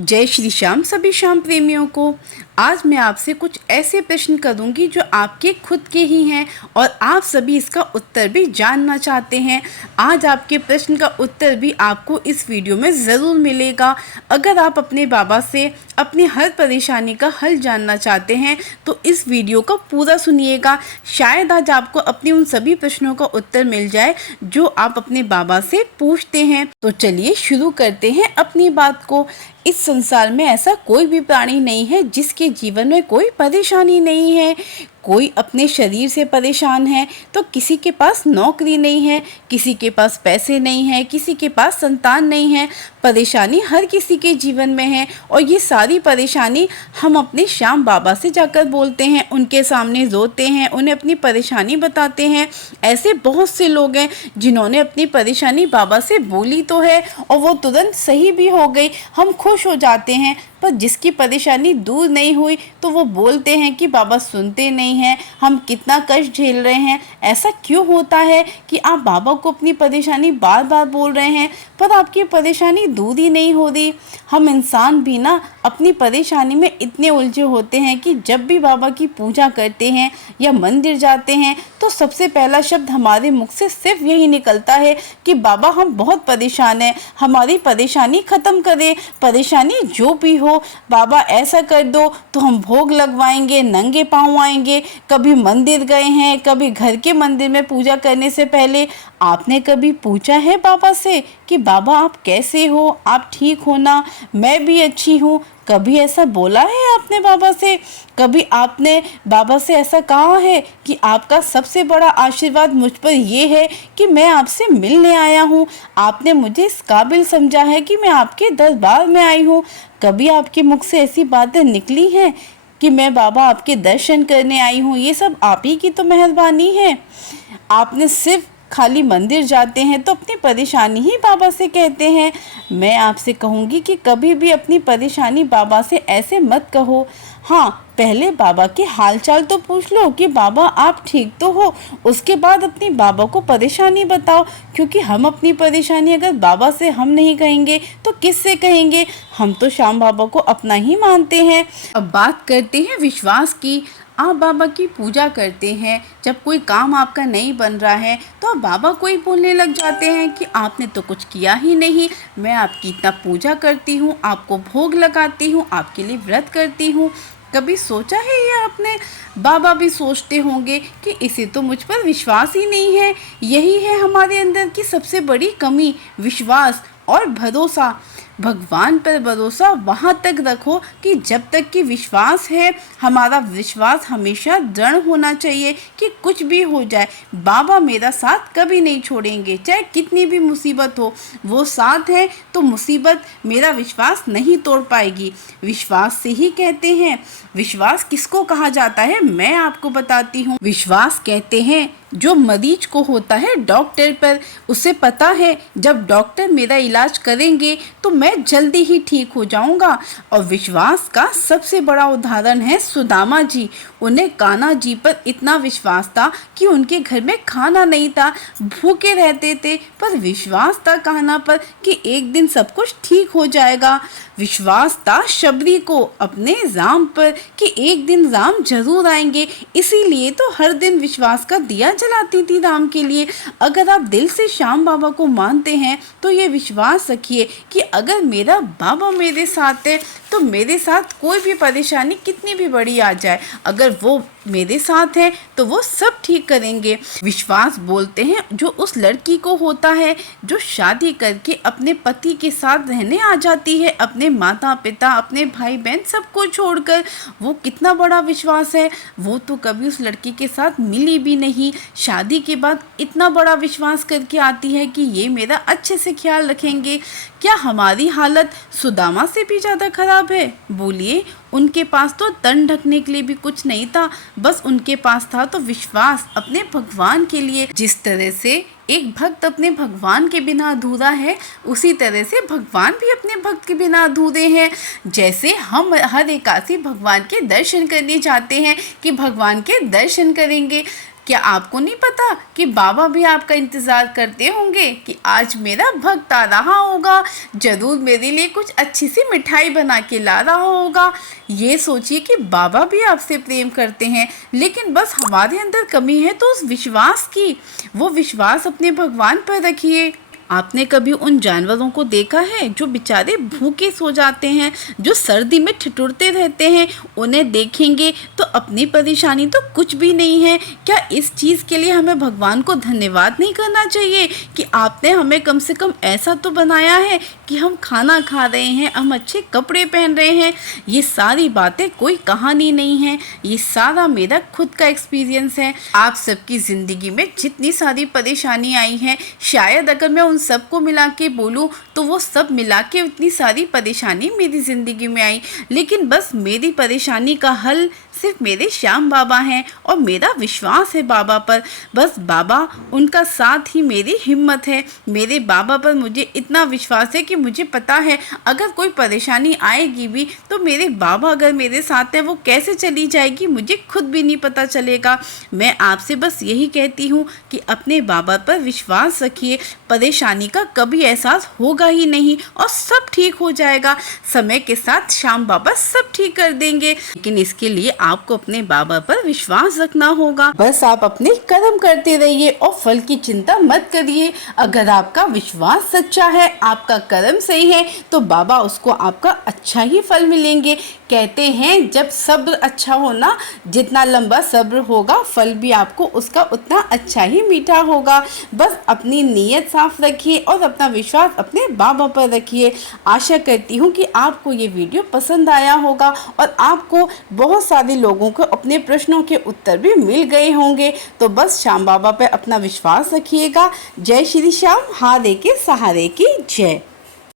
जय श्री श्याम सभी श्याम प्रेमियों को। आज मैं आपसे कुछ ऐसे प्रश्न करूंगी जो आपके खुद के ही हैं और आप सभी इसका उत्तर भी जानना चाहते हैं। आज आपके प्रश्न का उत्तर भी आपको इस वीडियो में ज़रूर मिलेगा। अगर आप अपने बाबा से अपनी हर परेशानी का हल जानना चाहते हैं तो इस वीडियो को पूरा सुनिएगा। शायद आज आपको अपने उन सभी प्रश्नों का उत्तर मिल जाए जो आप अपने बाबा से पूछते हैं। तो चलिए शुरू करते हैं अपनी बात को। इस संसार में ऐसा कोई भी प्राणी नहीं है जिसके जीवन में कोई परेशानी नहीं है। कोई अपने शरीर से परेशान है तो किसी के पास नौकरी नहीं है, किसी के पास पैसे नहीं है, किसी के पास संतान नहीं है। परेशानी हर किसी के जीवन में है और ये सारी परेशानी हम अपने श्याम बाबा से जाकर बोलते हैं, उनके सामने रोते हैं, उन्हें अपनी परेशानी बताते हैं। ऐसे बहुत से लोग हैं जिन्होंने अपनी परेशानी बाबा से बोली तो है और वो तुरंत सही भी हो गई, हम खुश हो जाते हैं। पर जिसकी परेशानी दूर नहीं हुई तो वो बोलते हैं कि बाबा सुनते नहीं हैं, हम कितना कष्ट झेल रहे हैं। ऐसा क्यों होता है कि आप बाबा को अपनी परेशानी बार बार बोल रहे हैं पर आपकी परेशानी दूर ही नहीं हो रही। हम इंसान भी ना अपनी परेशानी में इतने उलझे होते हैं कि जब भी बाबा की पूजा करते हैं या मंदिर जाते हैं तो सबसे पहला शब्द हमारे मुख से सिर्फ यही निकलता है कि बाबा हम बहुत परेशान हैं, हमारी परेशानी ख़त्म करें। परेशानी जो भी हो बाबा ऐसा कर दो तो हम भोग लगवाएंगे, नंगे पाँव आएंगे। कभी मंदिर गए हैं, कभी घर के मंदिर में पूजा करने से पहले आपने कभी पूछा है बाबा से कि बाबा आप कैसे हो, आप ठीक हो ना, मैं भी अच्छी हूँ। कभी ऐसा बोला है आपने बाबा से? कभी आपने बाबा से ऐसा कहा है कि आपका सबसे बड़ा आशीर्वाद मुझ पर ये है कि मैं आपसे मिलने आया हूँ, आपने मुझे इस काबिल समझा है कि मैं आपके दरबार में आई हूँ। कभी आपके मुख से ऐसी बातें निकली हैं कि मैं बाबा आपके दर्शन करने आई हूँ, ये सब आप ही की तो मेहरबानी है। आपने सिर्फ खाली मंदिर जाते हैं तो अपनी परेशानी ही बाबा से कहते हैं। मैं आपसे कहूँगी कि कभी भी अपनी परेशानी बाबा से ऐसे मत कहो। हाँ, पहले बाबा के हालचाल तो पूछ लो कि बाबा आप ठीक तो हो, उसके बाद अपनी बाबा को परेशानी बताओ। क्योंकि हम अपनी परेशानी अगर बाबा से हम नहीं कहेंगे तो किससे कहेंगे? हम तो श्याम बाबा को अपना ही मानते हैं। अब बात करते हैं विश्वास की। आप बाबा की पूजा करते हैं, जब कोई काम आपका नहीं बन रहा है तो आप बाबा को ही बोलने लग जाते हैं कि आपने तो कुछ किया ही नहीं, मैं आपकी इतना पूजा करती हूँ, आपको भोग लगाती हूँ, आपके लिए व्रत करती हूँ। कभी सोचा है ये आपने? बाबा भी सोचते होंगे कि इसे तो मुझ पर विश्वास ही नहीं है। यही है हमारे अंदर की सबसे बड़ी कमी, विश्वास और भरोसा। भगवान पर भरोसा वहाँ तक रखो कि जब तक कि विश्वास है, हमारा विश्वास हमेशा दृढ़ होना चाहिए कि कुछ भी हो जाए बाबा मेरा साथ कभी नहीं छोड़ेंगे। चाहे कितनी भी मुसीबत हो, वो साथ है तो मुसीबत मेरा विश्वास नहीं तोड़ पाएगी। विश्वास से ही कहते हैं। विश्वास किसको कहा जाता है मैं आपको बताती हूँ। विश्वास कहते हैं जो मरीज को होता है डॉक्टर पर। उसे पता है जब डॉक्टर मेरा इलाज करेंगे तो मैं जल्दी ही ठीक हो जाऊंगा। और विश्वास का सबसे बड़ा उदाहरण है सुदामा जी। उन्हें कान्हा जी पर इतना विश्वास था कि उनके घर में खाना नहीं था, भूखे रहते थे, पर विश्वास था कान्हा पर कि एक दिन सब कुछ ठीक हो जाएगा। विश्वास था शबरी को अपने राम पर कि एक दिन राम जरूर आएंगे, इसीलिए तो हर दिन विश्वास का दिया जलाती थी राम के लिए। अगर आप दिल से श्याम बाबा को मानते हैं तो ये विश्वास रखिए कि अगर मेरा बाबा मेरे साथ है तो मेरे साथ कोई भी परेशानी कितनी भी बड़ी आ जाए, अगर वो मेरे साथ है तो वो सब ठीक करेंगे। विश्वास बोलते हैं जो उस लड़की को होता है जो शादी करके अपने पति के साथ रहने आ जाती है, अपने माता पिता, अपने भाई बहन सबको छोड़कर। वो कितना बड़ा विश्वास है। वो तो कभी उस लड़की के साथ मिली भी नहीं, शादी के बाद इतना बड़ा विश्वास करके आती है कि ये मेरा अच्छे से ख्याल रखेंगे। क्या हमारी हालत सुदामा से भी ज़्यादा खराब है? बोलिए। उनके पास तो तन ढकने के लिए भी कुछ नहीं था, बस उनके पास था तो विश्वास अपने भगवान के लिए। जिस तरह से एक भक्त अपने भगवान के बिना अधूरा है, उसी तरह से भगवान भी अपने भक्त के बिना अधूरे हैं। जैसे हम हर एकादशी भगवान के दर्शन करने जाते हैं कि भगवान के दर्शन करेंगे, क्या आपको नहीं पता कि बाबा भी आपका इंतज़ार करते होंगे कि आज मेरा भक्त आ रहा होगा, ज़रूर मेरे लिए कुछ अच्छी सी मिठाई बना के ला रहा होगा। ये सोचिए कि बाबा भी आपसे प्रेम करते हैं, लेकिन बस हमारे अंदर कमी है तो उस विश्वास की। वो विश्वास अपने भगवान पर रखिए। आपने कभी उन जानवरों को देखा है जो बेचारे भूखे सो जाते हैं, जो सर्दी में ठिठुरते रहते हैं? उन्हें देखेंगे तो अपनी परेशानी तो कुछ भी नहीं है। क्या इस चीज़ के लिए हमें भगवान को धन्यवाद नहीं करना चाहिए कि आपने हमें कम से कम ऐसा तो बनाया है कि हम खाना खा रहे हैं, हम अच्छे कपड़े पहन रहे हैं? ये सारी बातें कोई कहानी नहीं है, ये सारा मेरा खुद का एक्सपीरियंस है। आप सबकी ज़िंदगी में जितनी सारी परेशानी आई हैं, शायद अगर मैं उन सबको मिला के बोलूँ तो वो सब मिला के उतनी सारी परेशानी मेरी ज़िंदगी में आई, लेकिन बस मेरी परेशानी का हल सिर्फ मेरे श्याम बाबा हैं और मेरा विश्वास है बाबा पर। बस बाबा, उनका साथ ही मेरी हिम्मत है। मेरे बाबा पर मुझे इतना विश्वास है कि मुझे पता है अगर कोई परेशानी आएगी भी तो मेरे बाबा अगर मेरे साथ हैं वो कैसे चली जाएगी मुझे खुद भी नहीं पता चलेगा। मैं आपसे बस यही कहती हूँ कि अपने बाबा पर विश्वास रखिए, परेशानी का कभी एहसास होगा ही नहीं और सब ठीक हो जाएगा। समय के साथ श्याम बाबा सब ठीक कर देंगे, लेकिन इसके लिए आपको अपने बाबा पर विश्वास रखना होगा। बस आप अपने कर्म करते रहिए और फल की चिंता मत करिए। अगर आपका विश्वास सच्चा है, आपका कर्म सही है, तो बाबा उसको आपका अच्छा ही फल मिलेंगे। कहते हैं जब सब्र अच्छा हो ना, जितना लंबा सब्र होगा फल भी आपको उसका उतना अच्छा ही मीठा होगा। बस अपनी नीयत साफ रखिए और अपना विश्वास अपने बाबा पर रखिए। आशा करती हूँ कि आपको ये वीडियो पसंद आया होगा और आपको बहुत सारे लोगों को अपने प्रश्नों के उत्तर भी मिल गए होंगे। तो बस श्याम बाबा पर अपना विश्वास रखिएगा। जय श्री श्याम, हारे के सहारे की जय।